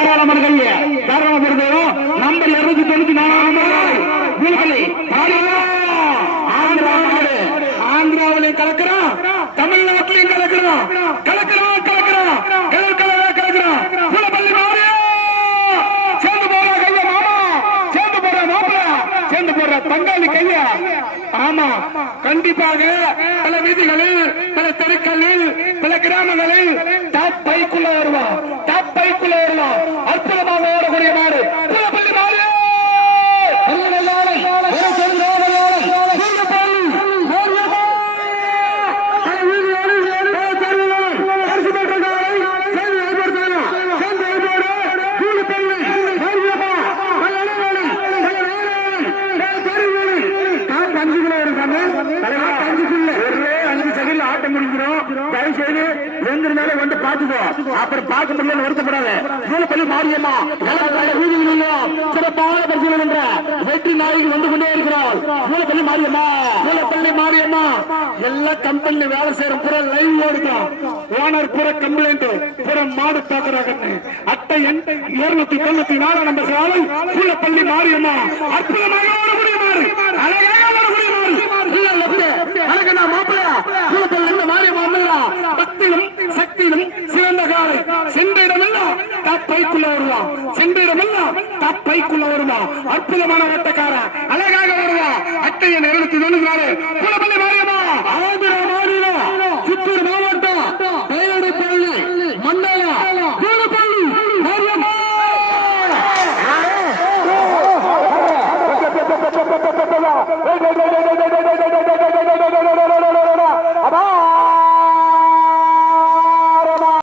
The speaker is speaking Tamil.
ஏராளமான கைய நம்பர் 294 ஆந்திராவிலையும் கலக்கிறான், தமிழ்நாட்டிலையும் கலக்கிறான். குலப்பள்ளி மாறியா சேர்ந்து போற கையா மாமா, சேர்ந்து போற மாப்பிள, சேர்ந்து போற பங்காளி கையா. ஆமா, கண்டிப்பாக பல வீதிகளில், பல தெருக்களில், பல கிராமங்களில் டாப் பைக்குள்ள வருவான். அற்புதமாக ஓடக்கூடிய மாறு குலப்பள்ளி மாறு. அப்புறம் பார்க்க முடியல, வருத்தப்படாத. குலப்பள்ளி மாரியம்மா சிறப்பான பரிசீலனை என்ற வெற்றி நாயகி வந்து கொண்டே இருக்கிறார். குலப்பள்ளி மாரியம்மா எல்லா கம்பெனி வேலை செய்யற புற லைவ் ஓடுதான். ஓனர் புற கம்ப்ளைண்ட் புற மாடு தாக்குறாங்க. அட்டை 294 நம்பர் சாலை குலப்பள்ளி மாரியம்மா. அற்புதமாக ஓடக்கூடிய மாறு, அழகாக ஓடக்கூடிய மாறு. அழகனா மாப்பிள்ள குலப்பள்ளி மாரியம்மா. பக்தியிலும் சக்தியிலும் சிறந்த காலை. சென்ற இடமெல்லாம் டாப் பைக்குள்ள வருவான். அற்புதமான ஓட்டக்காரன், அழகாக வருவான். அட்டையை 294 குலப்பள்ளி மாரியம்மா. ஆந்திரா மாநிலம் சித்தூர்